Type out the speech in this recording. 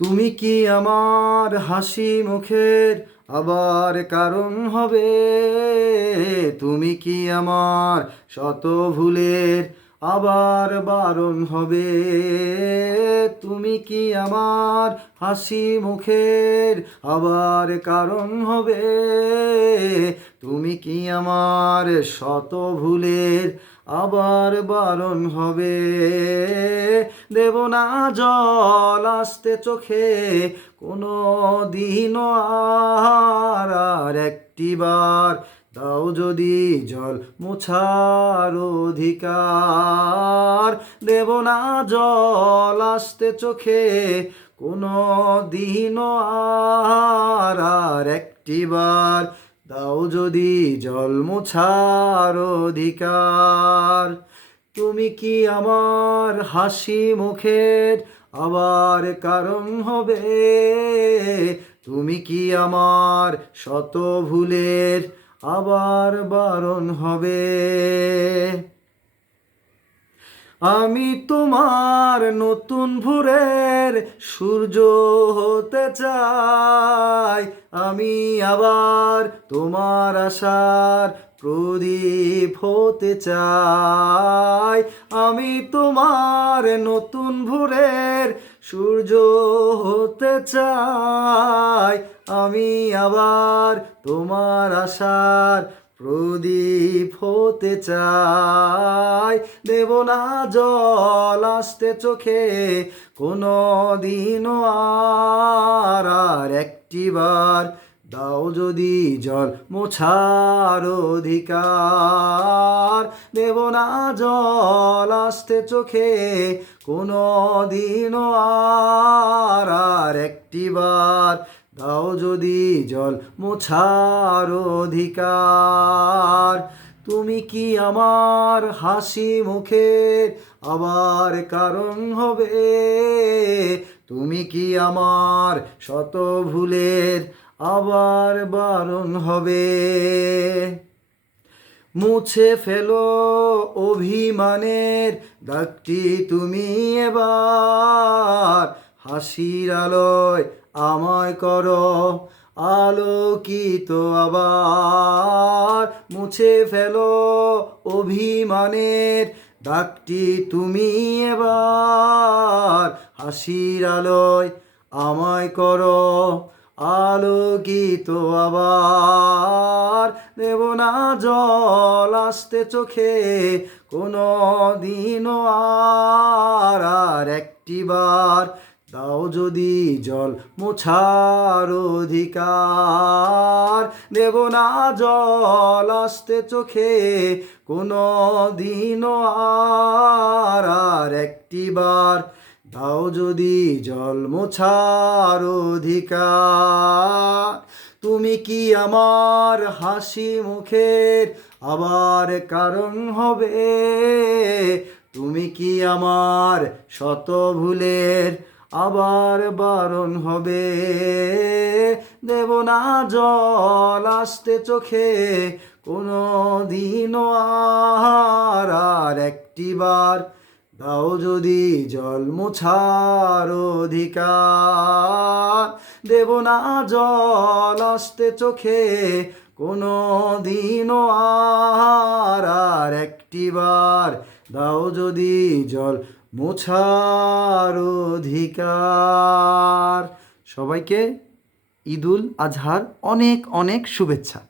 তুমি কি আমার হাসি মুখের আবার কারণ হবে? তুমি কি আমার শত ভুলের আবার বারণ হবে? তুমি কি আমার হাসি মুখের আবার কারণ হবে? তুমি কি আমার শত ভুলের আবার বারণ হবে? দেব না জল আসতে চোখে কোনো দিনও আর একটিবার দাও যদি জল মোছার অধিকার। দেব না জল আসতে চোখে কোনো দিনও আর একটিবার দাও যদি জল মোছার অধিকার। তুমি কি আমার হাসি মুখের আবার কারণ হবে? তুমি কি আমার শত ভুলের আবার বারণ হবে? আমি তোমার নতুন ভোরের সূর্য হতে চাই। আমি আবার তোমার আশার প্রদীপ হতে চাই। আমি তোমার নতুন ভোরের সূর্য হতে চাই। আমি আবার তোমার আশার প্রদীপ হতে চাই। দেব না জল আসতে চোখে কোনো দিনও আর একটিবার দাও যদি জল মোছার অধিকার। দেব না জল আসতে চোখে কোনো দিনও আর একটিবার দাও যদি জল মোছার অধিকার। তুমি কি আমার হাসি মুখের আবার কারণ হবে? তুমি কি আমার শত ভুলের আবার বারণ হবে? মুছে ফেলো অভিমানের দাগটি তুমি এবার। হাসির আলোয় আমায় করো আলোকিত আবার। মুছে ফেলো অভিমানের দাগটি তুমি এবার। হাসির আলোয় আমায় করো আলোকিত আবার। দেব না জল আসতে চোখে কোনো দিনও আর একটিবার দাও যদি জল মোছার অধিকার। দেব না জল আসতে চোখে কোনো দিনও আর একটিবার দাও যদি জল মোছার অধিকার। তুমি কি আমার হাসি মুখের আবার কারণ হবে? তুমি কি আমার শত ভুলের আবার বারণ হবে? দেব না জল আসতে চোখে কোনো দিনও আর একটিবার দাও যদি জল মোছার অধিকার। দেব না জল আসতে চোখে কোনো দিনও আর একটিবার দাও যদি জল মোছার অধিকার। সবাইকে ঈদুল আজহার অনেক অনেক শুভেচ্ছা।